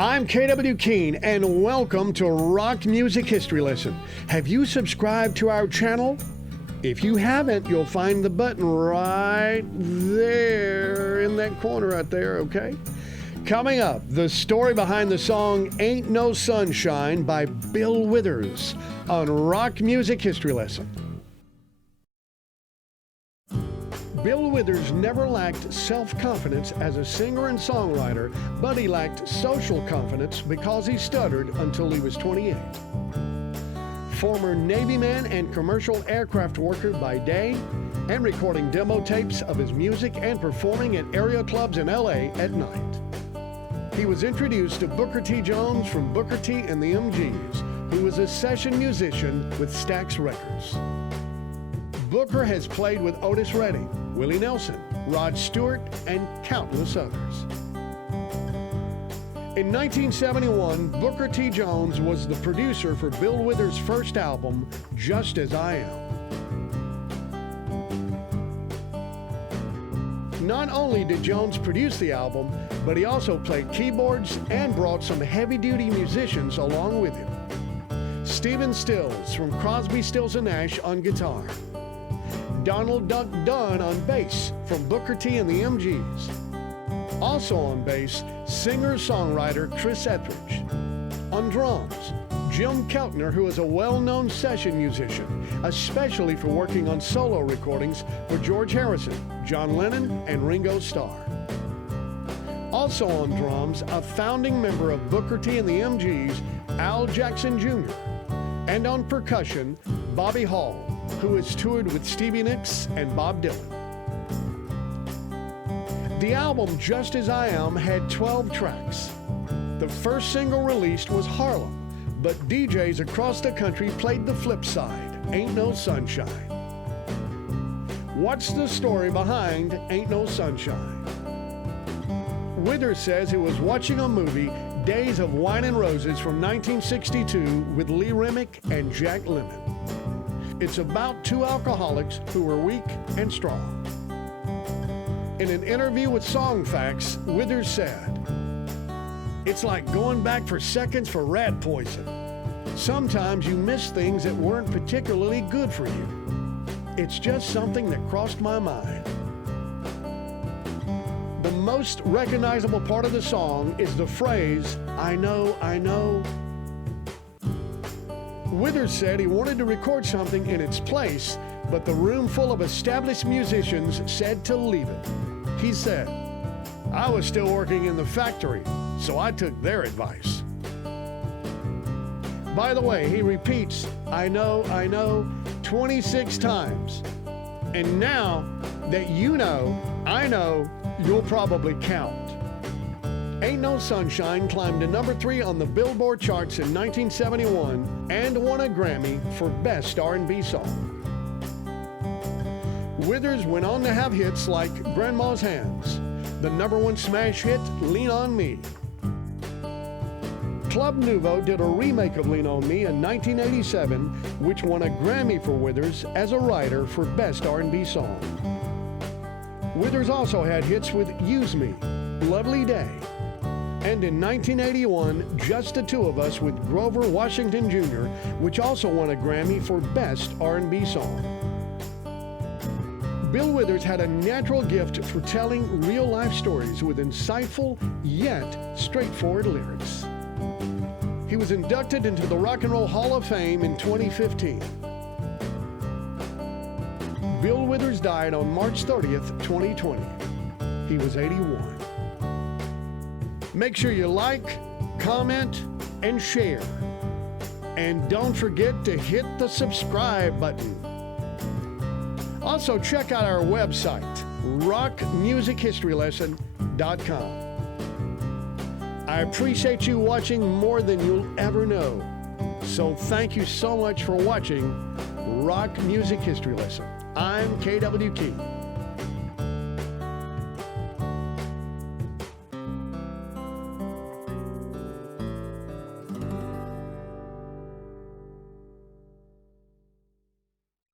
I'm KW Keene, and welcome to Rock Music History Lesson. Have you subscribed to our channel? If you haven't, you'll find the button right there in that corner right there, okay? Coming up, the story behind the song Ain't No Sunshine by Bill Withers on Rock Music History Lesson. Bill Withers never lacked self-confidence as a singer and songwriter, but he lacked social confidence because he stuttered until he was 28. Former Navy man and commercial aircraft worker by day, and recording demo tapes of his music and performing at area clubs in LA at night. He was introduced to Booker T. Jones from Booker T. and the MGs, who was a session musician with Stax Records. Booker has played with Otis Redding, Willie Nelson, Rod Stewart, and countless others. In 1971, Booker T. Jones was the producer for Bill Withers' first album, Just As I Am. Not only did Jones produce the album, but he also played keyboards and brought some heavy-duty musicians along with him. Stephen Stills from Crosby, Stills & Nash on guitar. Donald Duck Dunn on bass from Booker T. and the MGs. Also on bass, singer-songwriter Chris Etheridge. On drums, Jim Keltner, who is a well-known session musician, especially for working on solo recordings for George Harrison, John Lennon, and Ringo Starr. Also on drums, a founding member of Booker T. and the MGs, Al Jackson Jr. And on percussion, Bobby Hall, who has toured with Stevie Nicks and Bob Dylan. The album Just As I Am had 12 tracks. The first single released was Harlem, but DJs across the country played the flip side, Ain't No Sunshine. What's the story behind Ain't No Sunshine? Withers says he was watching a movie, Days of Wine and Roses from 1962 with Lee Remick and Jack Lemmon. It's about two alcoholics who were weak and strong. In an interview with Song Facts, Withers said, "It's like going back for seconds for rat poison. Sometimes you miss things that weren't particularly good for you. It's just something that crossed my mind." The most recognizable part of the song is the phrase, "I know, I know." Withers said he wanted to record something in its place, but the room full of established musicians said to leave it. He said, "I was still working in the factory, so I took their advice." By the way, he repeats, I know, 26 times. And now that you know, I know, you'll probably count. Ain't No Sunshine climbed to number 3 on the Billboard charts in 1971 and won a Grammy for Best R&B Song. Withers went on to have hits like Grandma's Hands, the #1 smash hit Lean On Me. Club Nouveau did a remake of Lean On Me in 1987, which won a Grammy for Withers as a writer for Best R&B Song. Withers also had hits with Use Me, Lovely Day, and in 1981, Just the Two of Us with Grover Washington Jr., which also won a Grammy for Best R&B Song. Bill Withers had a natural gift for telling real-life stories with insightful, yet straightforward lyrics. He was inducted into the Rock and Roll Hall of Fame in 2015. Bill Withers died on March 30th, 2020. He was 81. Make sure you like, comment, and share. And don't forget to hit the subscribe button. Also, check out our website, rockmusichistoryLesson.com. I appreciate you watching more than you'll ever know. So thank you so much for watching Rock Music History Lesson. I'm KW Keene.